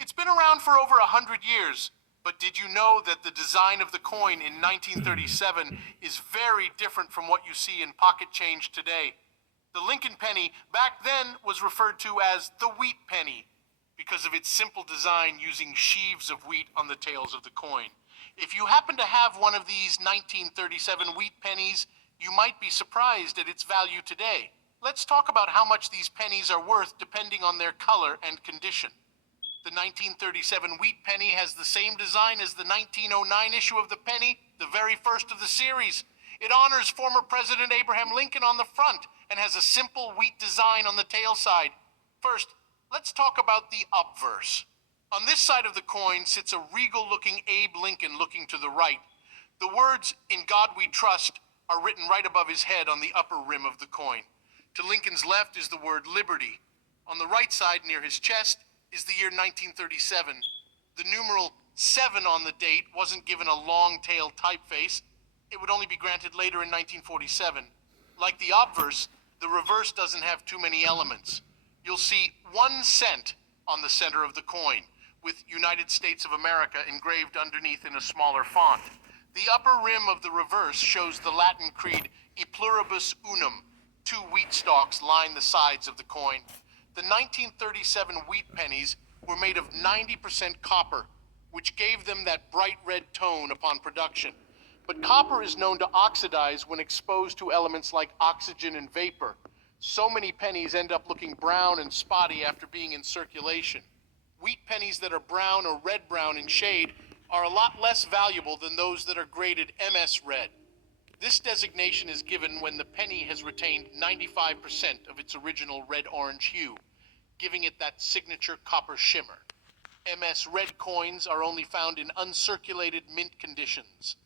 It's been around for over 100 years, but did you know that the design of the coin in 1937 is very different from what you see in pocket change today? The Lincoln penny back then was referred to as the wheat penny because of its simple design using sheaves of wheat on the tails of the coin. If you happen to have one of these 1937 wheat pennies, you might be surprised at its value today. Let's talk about how much these pennies are worth depending on their color and condition. The 1937 wheat penny has the same design as the 1909 issue of the penny, the very first of the series. It honors former President Abraham Lincoln on the front and has a simple wheat design on the tail side. First, let's talk about the obverse. On this side of the coin sits a regal-looking Abe Lincoln looking to the right. The words, "In God We Trust," are written right above his head on the upper rim of the coin. To Lincoln's left is the word liberty. On the right side, near his chest, is the year 1937. The numeral 7 on the date wasn't given a long-tailed typeface. It would only be granted later in 1947. Like the obverse, the reverse doesn't have too many elements. You'll see 1 cent on the center of the coin, with United States of America engraved underneath in a smaller font. The upper rim of the reverse shows the Latin creed E pluribus unum. 2 wheat stalks line the sides of the coin. The 1937 wheat pennies were made of 90% copper, which gave them that bright red tone upon production. But copper is known to oxidize when exposed to elements like oxygen and vapor. So many pennies end up looking brown and spotty after being in circulation. Wheat pennies that are brown or red-brown in shade are a lot less valuable than those that are graded MS red. This designation is given when the penny has retained 95% of its original red-orange hue, giving it that signature copper shimmer. MS red coins are only found in uncirculated mint conditions.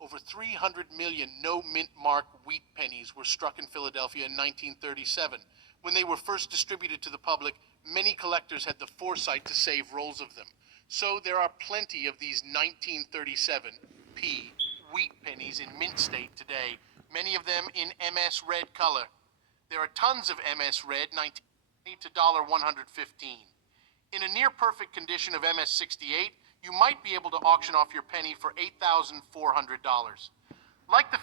Over 300 million no-mint mark wheat pennies were struck in Philadelphia in 1937. When they were first distributed to the public, many collectors had the foresight to save rolls of them. So there are plenty of these 1937 P wheat pennies in mint state today, many of them in MS red color. There are tons of MS red, $19 to $115. In a near-perfect condition of MS 68, you might be able to auction off your penny for $8,400. Like the